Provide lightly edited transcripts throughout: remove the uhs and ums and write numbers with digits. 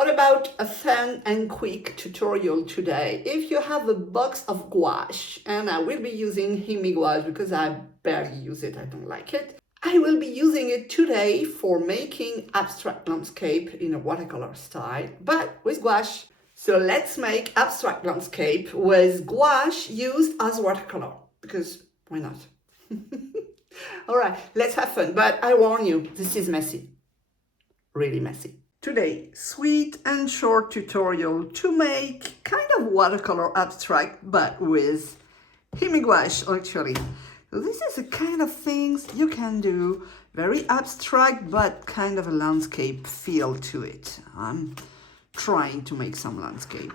What about a fun and quick tutorial today? If you have a box of gouache, and I will be using Himi Gouache because I barely use it, I don't like it. I will be using it today for making abstract landscape in a watercolor style, but with gouache. So let's make abstract landscape with gouache used as watercolor, because why not? All right, let's have fun, but I warn you, this is messy, really messy. Today, sweet and short tutorial to make kind of watercolor abstract, but with Himi Gouache actually. So this is the kind of things you can do, very abstract, but kind of a landscape feel to it. I'm trying to make some landscape.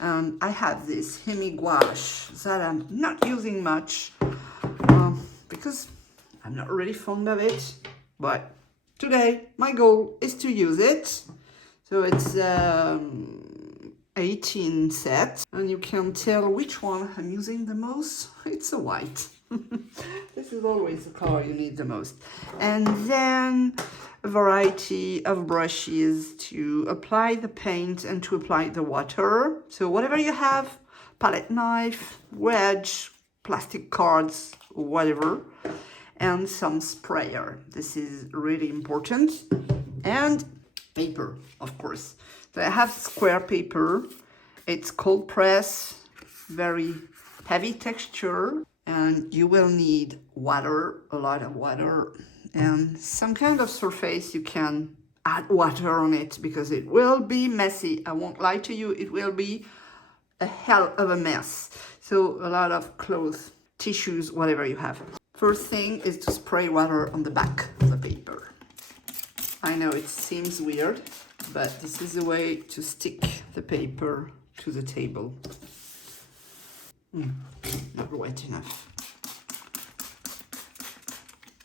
And I have this Himi Gouache that I'm not using much because I'm not really fond of it, but today, my goal is to use it. So it's 18 sets, and you can tell which one I'm using the most. It's a white. This is always the color you need the most. And then a variety of brushes to apply the paint and to apply the water. So whatever you have, palette knife, wedge, plastic cards, whatever. And some sprayer. This is really important. And paper, of course. So I have square paper. It's cold press, very heavy texture. And you will need water, a lot of water, and some kind of surface you can add water on it because it will be messy. I won't lie to you, it will be a hell of a mess. So a lot of clothes, tissues, whatever you have. First thing is to spray water on the back of the paper. I know it seems weird, but this is a way to stick the paper to the table. Not wet enough.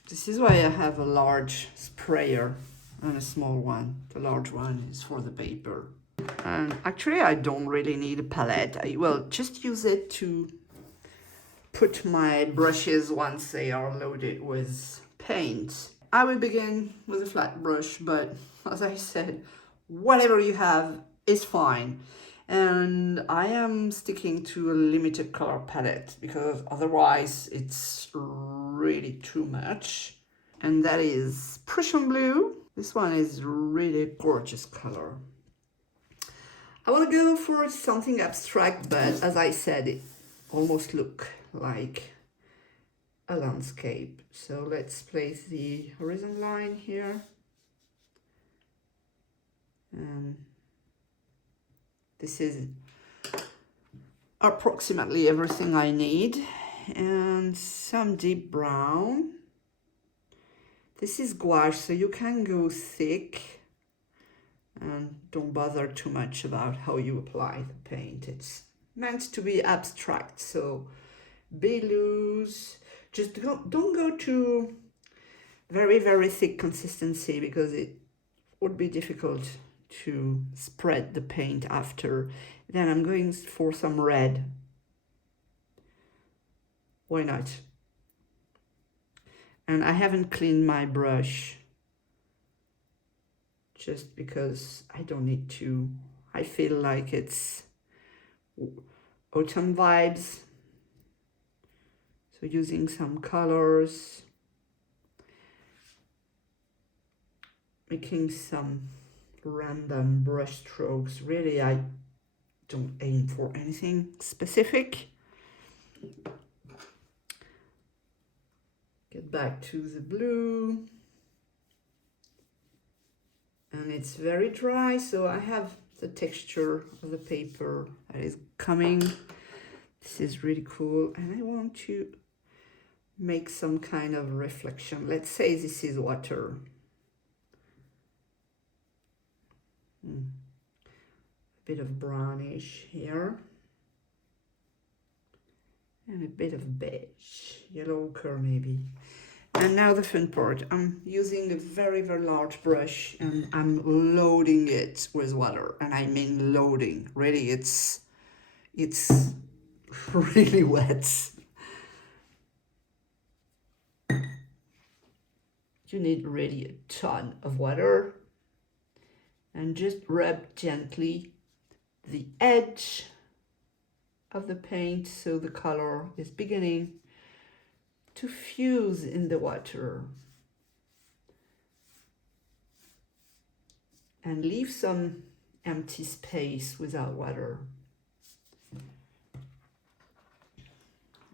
This is why I have a large sprayer and a small one. The large one is for the paper. And actually I don't really need a palette. I will just use it to put my brushes once they are loaded with paint. I will begin with a flat brush, but as I said, whatever you have is fine. And I am sticking to a limited color palette because otherwise it's really too much. And that is Prussian blue. This one is really gorgeous color. I want to go for something abstract, but as I said, it almost look like a landscape. So let's place the horizon line here. And this is approximately everything I need. And some deep brown. This is gouache, so you can go thick. And don't bother too much about how you apply the paint. It's meant to be abstract, so be loose. Just don't go to very, very thick consistency because it would be difficult to spread the paint after. Then I'm going for some red. Why not? And I haven't cleaned my brush just because I don't need to. I feel like it's autumn vibes. So using some colors, making some random brush strokes. Really, I don't aim for anything specific. Get back to the blue. And it's very dry, so I have the texture of the paper that is coming. This is really cool, and I want to make some kind of reflection. Let's say this is water. A bit of brownish here. And a bit of beige, yellow ochre maybe. And now the fun part. I'm using a very, very large brush and I'm loading it with water. And I mean loading. Really, it's really wet. You need really a ton of water. and just rub gently the edge of the paint so the color is beginning to fuse in the water. And leave some empty space without water.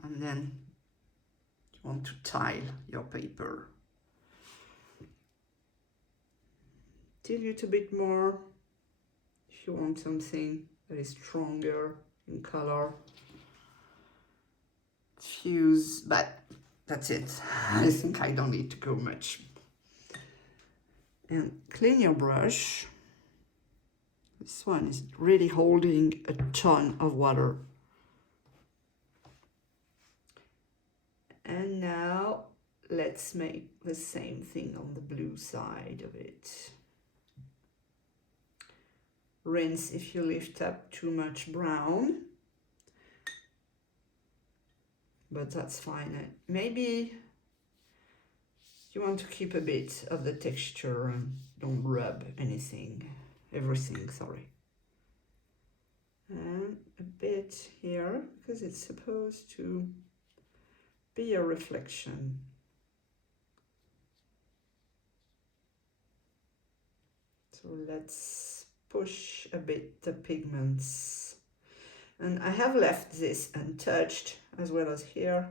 And then you want to tile your paper. Dilute a bit more if you want something that is stronger in color. Fuse, but that's it. I think I don't need to go much. And clean your brush. This one is really holding a ton of water. And now let's make the same thing on the blue side of it. Rinse if you lift up too much brown, but that's fine. Maybe you want to keep a bit of the texture and don't rub everything, sorry. And a bit here, because it's supposed to be a reflection. So let's push a bit the pigments. And I have left this untouched as well as here.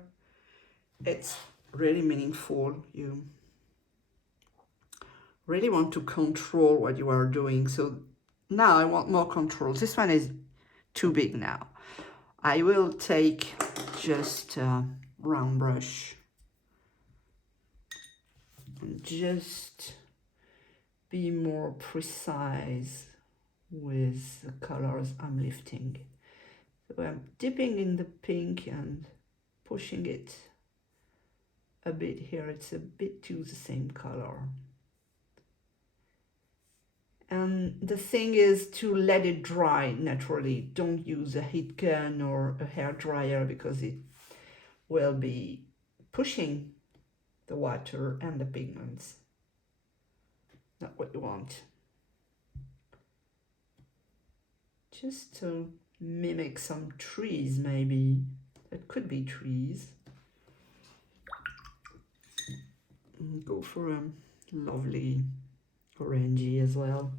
It's really meaningful. You really want to control what you are doing. So now I want more control. This one is too big now. I will take just a round brush and just be more precise with the colors I'm lifting. So I'm dipping in the pink and pushing it a bit here. It's a bit too the same color. And the thing is to let it dry naturally. Don't use a heat gun or a hair dryer because it will be pushing the water and the pigments. Not what you want. Just to mimic some trees, maybe. That could be trees. And go for a lovely orangey as well.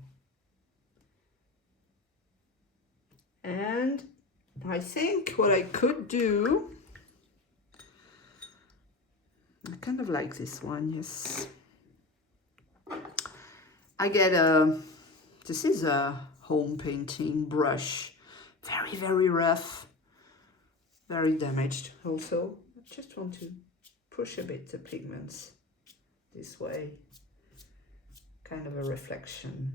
And I think what I could do, I kind of like this one, yes. I get this is a home painting brush, very, very rough, very damaged also. I just want to push a bit the pigments this way, kind of a reflection.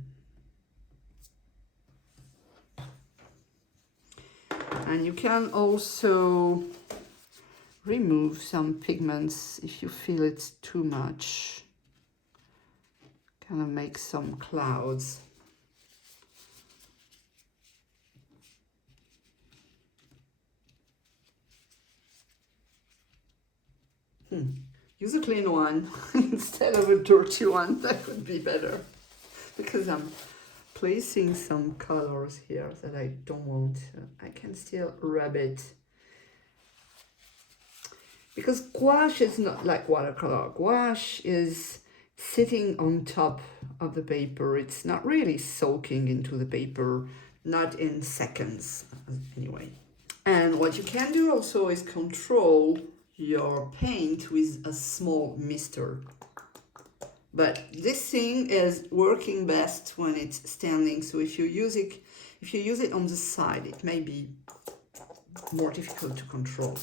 And you can also remove some pigments if you feel it's too much. Kind of make some clouds. Use a clean one instead of a dirty one. That would be better. Because I'm placing some colors here that I don't want. I can still rub it. Because gouache is not like watercolor. Gouache is sitting on top of the paper. It's not really soaking into the paper, not in seconds anyway. And what you can do also is control your paint with a small mister. But this thing is working best when it's standing. So if you use it on the side, it may be more difficult to control.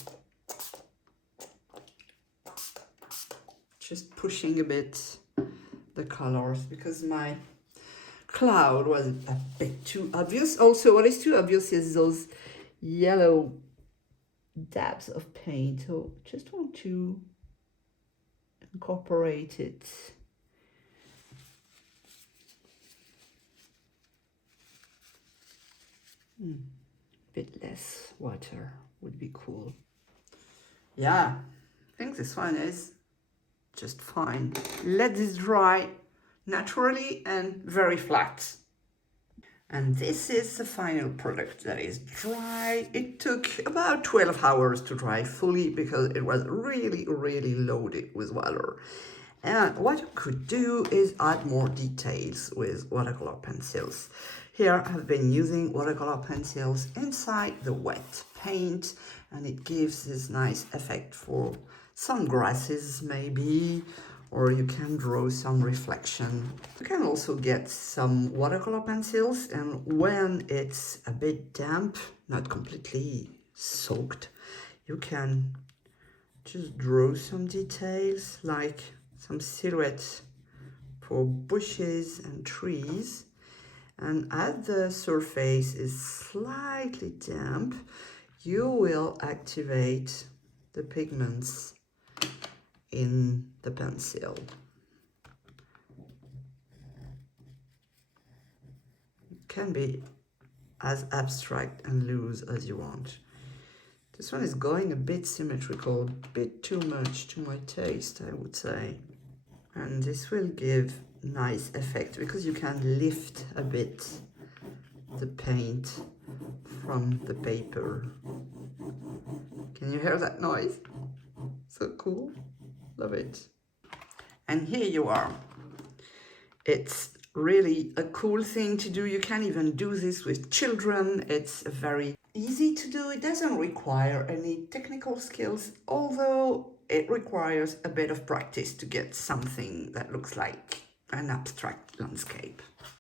Just pushing a bit the colors because my cloud was a bit too obvious. Also, what is too obvious is those yellow dabs of paint. So just want to incorporate it. A bit less water would be cool. Yeah, I think this one is just fine. Let this dry naturally and very flat. And this is the final product that is dry. It took about 12 hours to dry fully because it was really, really loaded with water. And what you could do is add more details with watercolor pencils. Here I've been using watercolor pencils inside the wet paint, and it gives this nice effect for some grasses maybe, or you can draw some reflection. You can also get some watercolor pencils, and when it's a bit damp, not completely soaked, you can just draw some details like some silhouettes for bushes and trees. And as the surface is slightly damp, you will activate the pigments in the pencil. It can be as abstract and loose as you want. This one is going a bit symmetrical, a bit too much to my taste, I would say. And this will give nice effect because you can lift a bit the paint from the paper. Can you hear that noise? So cool. Love it. And here you are. It's really a cool thing to do. You can even do this with children. It's very easy to do. It doesn't require any technical skills, although it requires a bit of practice to get something that looks like an abstract landscape.